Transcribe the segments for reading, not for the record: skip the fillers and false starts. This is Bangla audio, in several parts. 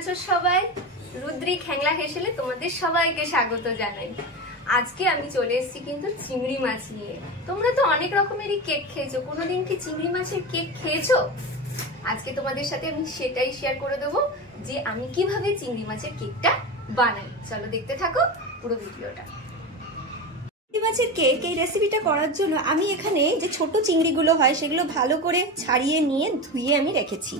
আছো সবাই? রুদ্রি খ্যাংলা হেসেলে তোমাদের সবাইকে স্বাগত জানাই। আজকে আমি চলে এসেছি কিন্তু চিংড়ি মাছ নিয়ে। তোমরা তো অনেক রকমেরই কেক খেয়েছো, কোনোদিন কি চিংড়ি মাছের কেক খেয়েছো? আজকে তোমাদের সাথে আমি সেটাই শেয়ার করে দেবো যে আমি কিভাবে চিংড়ি মাছের কেকটা বানাই। চলো দেখতে থাকো পুরো ভিডিওটা। চিংড়ি মাছের কেক এই রেসিপিটা করার জন্য আমি এখানে যে ছোট চিংড়িগুলো হয় সেগুলো ভালো করে ছাড়িয়ে নিয়ে ধুয়ে আমি রেখেছি।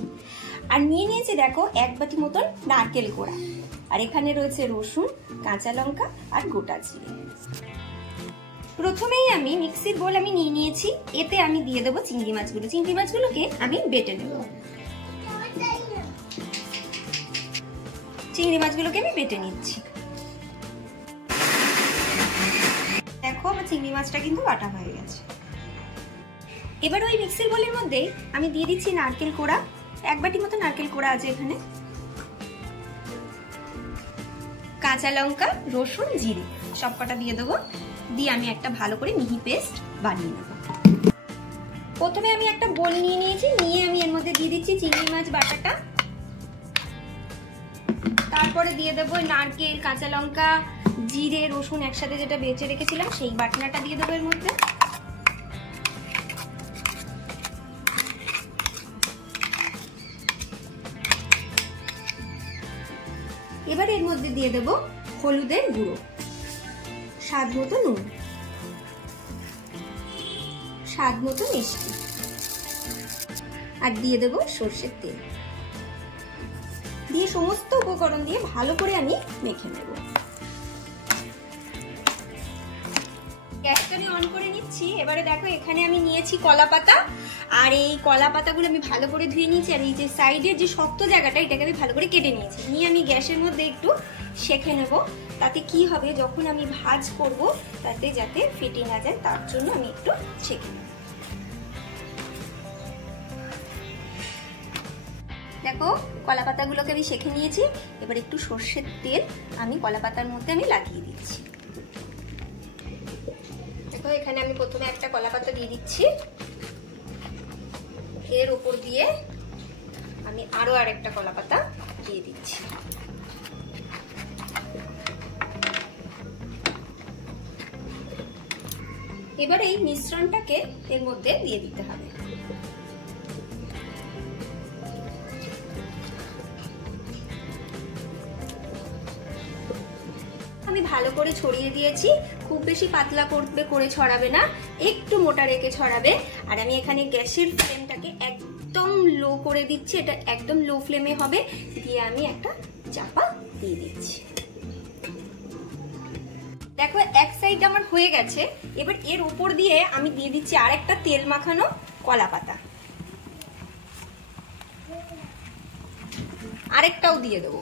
আর নিয়ে নিয়েছি দেখো 1 বাটি মতন নারকেল কোড়া, আর এখানে রয়েছে রসুন, কাঁচা লঙ্কা আর গোটা জিরে। প্রথমেই আমি মিক্সির বোল আমি নিয়ে নিয়েছি, এতে আমি দিয়ে দেবো চিংড়ি মাছগুলো। চিংড়ি মাছগুলোকে আমি বেটে নেব। চিংড়ি মাছগুলোকে আমি বেটে নিচ্ছি। দেখো আমার চিংড়ি মাছটা কিন্তু বাটা হয়ে গেছে। এবার ওই মিক্সির বোলের মধ্যে আমি দিয়ে দিচ্ছি নারকেল কোড়া। 1 বাটি মতো নারকেল কোড়া আছে এখানে, কাঁচা লঙ্কা, রসুন, জিরে সবকটা দিয়ে দেবো। দিয়ে আমি একটা ভালো করে মিহি পেস্ট বানিয়ে নেব। প্রথমে আমি একটা বোল নিয়ে নিয়েছি, নিয়ে আমি এর মধ্যে দিয়ে দিচ্ছি চিংড়ি মাছ বাটাটা। তারপরে দিয়ে দেবো নারকেল, কাঁচা লঙ্কা, জিরে, রসুন একসাথে যেটা বেটে রেখেছিলাম সেই বাটনাটা দিয়ে দেবো এর মধ্যে। এবার এর মধ্যে দিয়ে দেব হলুদের গুঁড়ো, স্বাদ মতো নুন, স্বাদ মতো মিষ্টি, আর দিয়ে দেব সরষের তেল। দিয়ে সমস্ত উপকরণ দিয়ে ভালো করে আমি মেখে নেব। গ্যাসটা আমি অন করে নিচ্ছি। এবারে দেখো এখানে আমি নিয়েছি কলা পাতা, আর এই কলা পাতাগুলো আমি ভালো করে ধুয়ে নিয়েছি। আর এই যে সাইডের যে শক্ত জায়গাটা এটাকে আমি ভালো করে কেটে নিয়েছি। নিয়ে আমি গ্যাসের মধ্যে একটু সেঁকে নেব। তাতে কি হবে, যখন আমি ভাজ করব তাতে যাতে ফেটে না যায় তার জন্য আমি একটু সেঁকে নেব। দেখো কলা পাতাগুলোকে আমি সেঁকে নিয়েছি। এবার একটু সর্ষের তেল আমি কলা পাতার মধ্যে আমি লাগিয়ে দিচ্ছি। দেখো এখানে আমি প্রথমে একটা কলা পাতা দিয়ে দিচ্ছি, এর উপর দিয়ে আমি আরো আরেকটা কলা পাতা দিয়ে দিচ্ছি। এবার এই মিশ্রণটাকে এর মধ্যে দিয়ে দিতে হবে। আমি ভালো করে ছড়িয়ে দিয়েছি। খুব বেশি পাতলা করে ছড়াবে না, একটু মোটা রেখে ছড়াবে। আর আমি এখানে গ্যাসের ফ্লেমটাকে একদম লো করে দিচ্ছি, এটা একদম লো ফ্লেমে হবে। দিয়ে আমি একটা চাপা দিয়ে দিচ্ছি। দেখো এক সাইড আমার হয়ে গেছে। এবার এর উপর দিয়ে আমি দিয়ে দিচ্ছি আরেকটা তেল মাখানো কলা পাতা, আরেকটাও দিয়ে দেবো।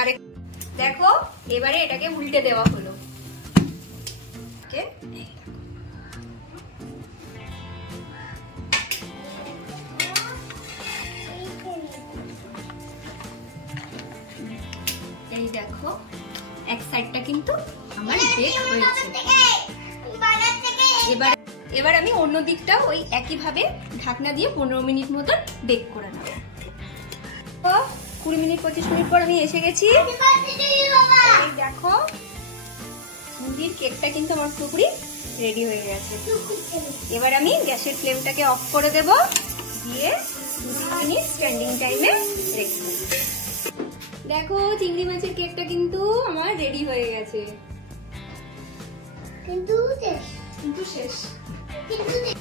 আরে দেখো এবারে এটাকে উল্টে দেওয়া হলো। এই দেখো এক সাইডটা কিন্তু আমার বেক হয়েছে। এবার আমি অন্য দিকটা ওই একইভাবে ঢাকনা দিয়ে 15 মিনিট মতন বেক করে নেব। 20 মিনিট 25 মিনিট পর আমি এসে গেছি। এই দেখো মুড়ির কেকটা কিন্তু আমার পুরোপুরি রেডি হয়ে গেছে। এবার আমি গ্যাসের ফ্লেমটাকে অফ করে দেব, দিয়ে 2 মিনিট স্ট্যান্ডিং টাইমে রেখে দেব। দেখো চিংড়ি মাছের কেকটা কিন্তু আমার রেডি হয়ে গেছে, কিন্তু শেষ।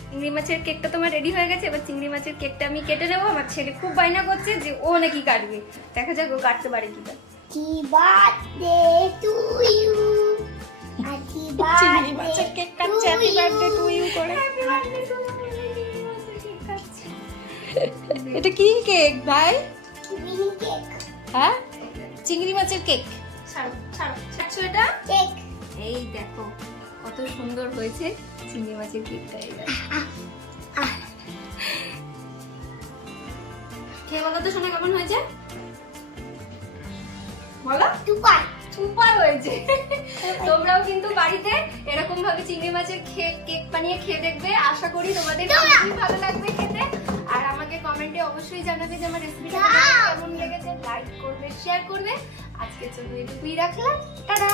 চিংড়ি মাছের কেকটা তোমার রেডি হয়ে গেছে। এবার চিংড়ি মাছের কেকটা আমি কেটে নেবো। আমার ছেলে খুব বায়না করছে যে ও নাকি কাটবে, দেখা যাক ও কাটতে পারে কিনা। চিংড়ি মাছের কেক কাটছে, হ্যাপি বার্থডে টু ইউ করে। এটা কি কেক ভাই? হ্যাঁ চিংড়ি মাছের কেক। ছাড়ছো এটা কেক। এই দেখো কত সুন্দর হয়েছে চিংড়ি মাছের কেকটা। খেয়ে বলো তো শোনা কেমন হয়েছে? বলো। সুপার হয়েছে। তোমরাও কিন্তু বাড়িতে এরকম ভাবে চিংড়ি মাছের কেক বানিয়ে খেয়ে দেখবে। আশা করি তোমাদের খুবই ভালো লাগবে খেতে। আর কমেন্টে অবশ্যই জানাবে যে আমার রেসিপিটা কেমন লেগেছে। লাইক করবে, শেয়ার করবে। আজকের জন্য এটুকুই রাখলাম, টাটা।